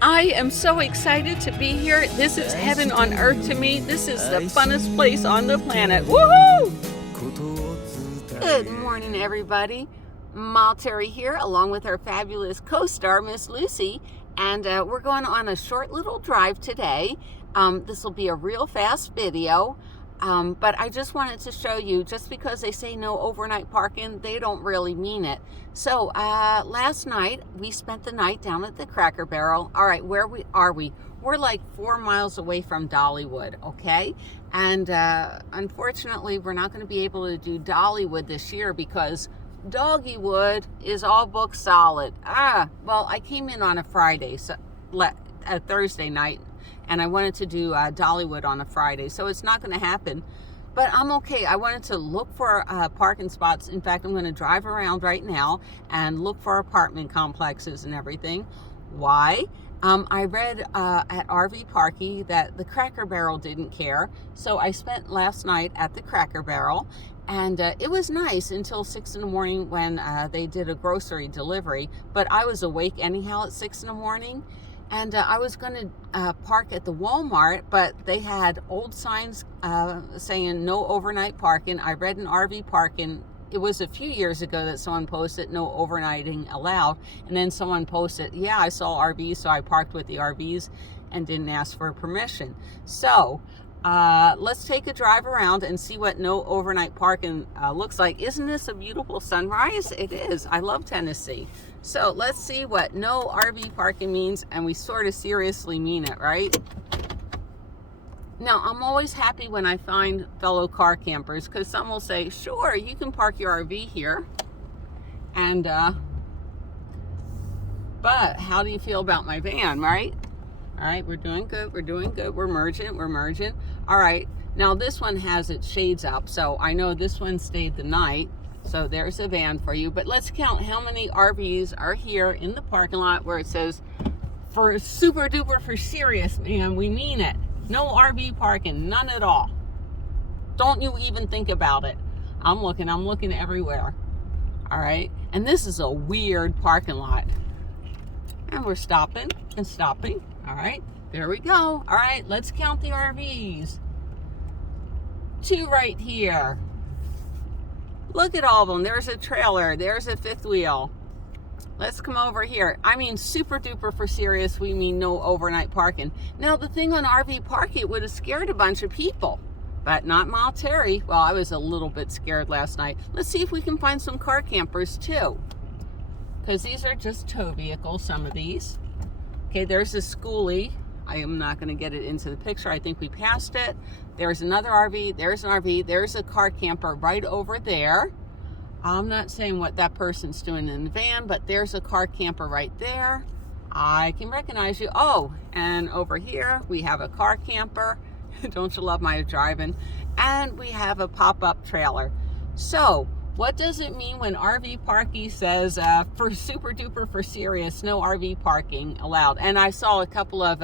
I am so excited to be here. This is heaven on earth to me. This is the funnest place on the planet. Woohoo! Good morning, everybody. Terry here, along with our fabulous co-star, Miss Lucy, and we're going on a short little drive today. This will be a real fast video, but I just wanted to show you, just because they say no overnight parking, they don't really mean it. So last night, we spent the night down at the Cracker Barrel. All right, where are we? We're like 4 miles away from Dollywood, okay? And unfortunately, we're not going to be able to do Dollywood this year because Doggywood is all booked solid. Well, I came in on a Friday, so a Thursday night, and I wanted to do Dollywood on a Friday, so it's not going to happen. But I'm okay. I wanted to look for parking spots. In fact, I'm going to drive around right now and look for apartment complexes and everything. Why? I read at RV Parky that the Cracker Barrel didn't care, so I spent last night at the Cracker Barrel, and it was nice until 6 in the morning when they did a grocery delivery, but I was awake anyhow at 6 in the morning, and I was going to park at the Walmart, but they had old signs saying no overnight parking. I read an RV parking. It was a few years ago that someone posted no overnighting allowed, and then someone posted, yeah, I saw RVs, so I parked with the RVs and didn't ask for permission. So let's take a drive around and see what no overnight parking looks like. Isn't this a beautiful sunrise? It is. I love Tennessee. So let's see what no RV parking means, and we sort of seriously mean it, right? Now, I'm always happy when I find fellow car campers, because some will say, sure, you can park your RV here. And, but how do you feel about my van, right? All right, we're doing good, we're doing good, we're merging. All right, now this one has its shades up, so I know this one stayed the night, so there's a van for you. But let's count how many RVs are here in the parking lot where it says, for super duper, for serious, man, we mean it. No RV parking, none at all. Don't you even think about it. I'm looking everywhere. All right, and this is a weird parking lot. And we're stopping and stopping. All right, there we go. All right, let's count the RVs. 2 right here. Look at all of them. There's a trailer. There's a fifth wheel. Let's come over here. I mean, super duper for serious, we mean no overnight parking. Now, the thing on RV Park, it would have scared a bunch of people, but not Terry. Well, I was a little bit scared last night. Let's see if we can find some car campers too, because these are just tow vehicles, some of these. Okay, there's a schoolie. I am not going to get it into the picture. I think we passed it. There's another RV. There's an RV. There's a car camper right over there. I'm not saying what that person's doing in the van, but there's a car camper right there. I can recognize you. Oh, and over here we have a car camper. Don't you love my driving? And we have a pop-up trailer. So what does it mean when RV Parky says for super duper for serious, no RV parking allowed? And I saw a couple of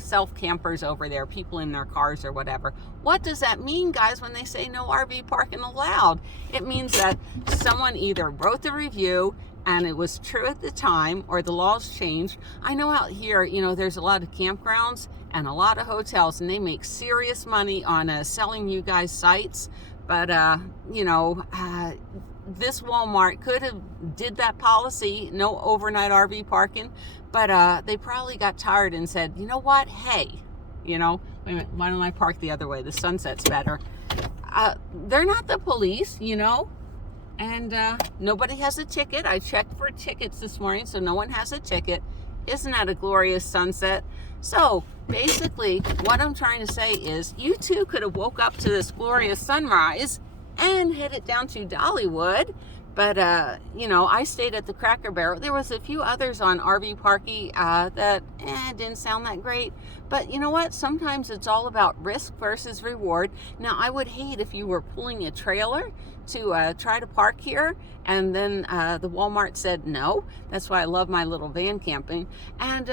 self campers over there, people in their cars or whatever. What does that mean, guys, when they say no RV parking allowed? It means that someone either wrote the review and it was true at the time, or the laws changed. I know out here, you know, there's a lot of campgrounds and a lot of hotels, and they make serious money on selling you guys sites. But, you know, this Walmart could have did that policy, no overnight RV parking, but they probably got tired and said, you know what, hey, you know, wait a minute, why don't I park the other way? The sunset's better. They're not the police, you know, and nobody has a ticket. I checked for tickets this morning, so no one has a ticket. Isn't that a glorious sunset? So basically what I'm trying to say is you too could have woke up to this glorious sunrise and headed down to Dollywood. But, you know, I stayed at the Cracker Barrel. There was a few others on RV Parky that didn't sound that great. But you know what? Sometimes it's all about risk versus reward. Now, I would hate if you were pulling a trailer to try to park here, and then the Walmart said no. That's why I love my little van camping. And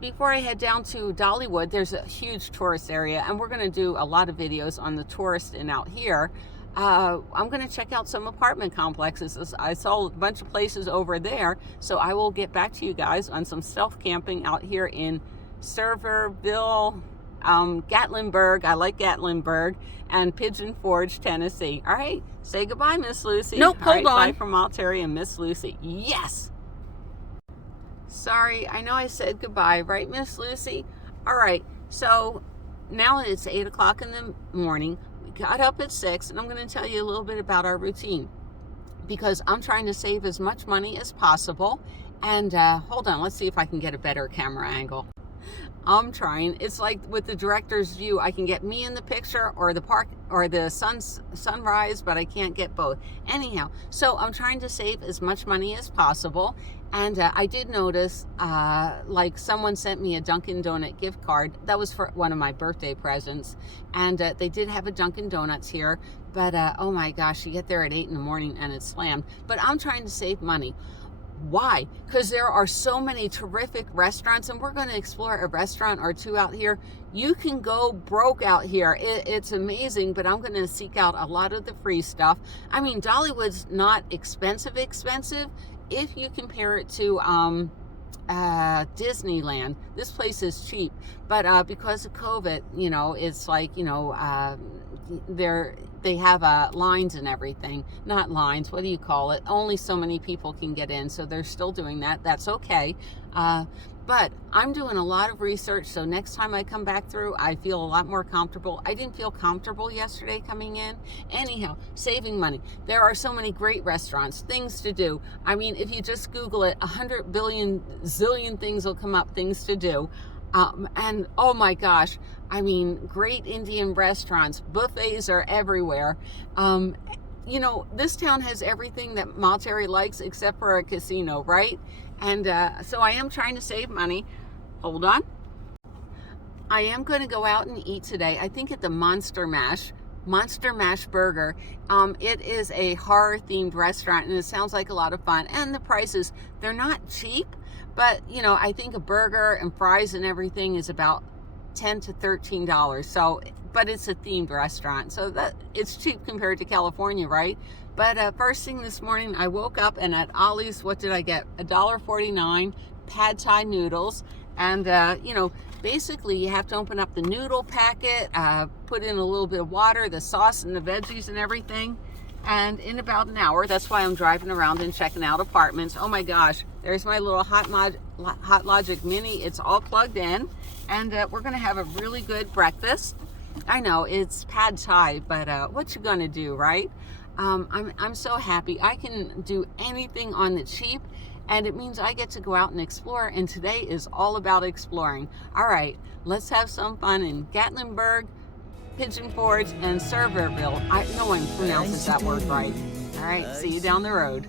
before I head down to Dollywood, there's a huge tourist area, and we're going to do a lot of videos on the tourist and out here. I'm going to check out some apartment complexes. I saw a bunch of places over there, so I will get back to you guys on some stealth camping out here in Serverville, Gatlinburg. I like Gatlinburg, and Pigeon Forge, Tennessee. All right, say goodbye, Miss Lucy. Nope, hold on. Bye from Terry and Miss Lucy. Yes. Sorry, I know I said goodbye, right, Miss Lucy? All right, so now it's 8 o'clock in the morning. We got up at 6, and I'm going to tell you a little bit about our routine because I'm trying to save as much money as possible. And hold on, let's see if I can get a better camera angle. I'm trying. It's like with the director's view, I can get me in the picture or the park or the sunrise, but I can't get both. Anyhow, so I'm trying to save as much money as possible. And I did notice, like someone sent me a Dunkin' Donut gift card. That was for one of my birthday presents. And they did have a Dunkin' Donuts here. But oh my gosh, you get there at 8 in the morning and it's slammed. But I'm trying to save money. Why? Because there are so many terrific restaurants, and we're going to explore a restaurant or two out here. You can go broke out here. It's amazing, but I'm going to seek out a lot of the free stuff. I mean, Dollywood's not expensive if you compare it to Disneyland. This place is cheap, but because of COVID, you know, it's like, you know, they have lines and everything. Not lines, what do you call it? Only so many people can get in, so they're still doing that. That's okay. But I'm doing a lot of research, so next time I come back through, I feel a lot more comfortable. I didn't feel comfortable yesterday coming in. Anyhow, saving money. There are so many great restaurants, things to do. I mean, if you just Google it, 100 billion zillion things will come up, things to do. And oh my gosh, I mean, great Indian restaurants, buffets are everywhere. You know, this town has everything that Terry likes except for a casino, right? And so I am trying to save money. Hold on. I am going to go out and eat today. I think at the Monster Mash Burger. It is a horror themed restaurant, and it sounds like a lot of fun. And the prices, they're not cheap, but you know, I think a burger and fries and everything is about $10 to $13. So, but it's a themed restaurant, so that it's cheap compared to California, right? But first thing this morning, I woke up and at Ollie's, what did I get? $1.49 pad thai noodles. And, you know, basically you have to open up the noodle packet, put in a little bit of water, the sauce and the veggies and everything. And in about an hour, that's why I'm driving around and checking out apartments. Oh my gosh, there's my little Hot Logic Mini. It's all plugged in. And we're going to have a really good breakfast. I know it's pad thai, but what you going to do, right? I'm so happy. I can do anything on the cheap, and it means I get to go out and explore, and today is all about exploring. All right, let's have some fun in Gatlinburg, Pigeon Forge, and Serverville. No one pronounces that word right. All right, see you down the road.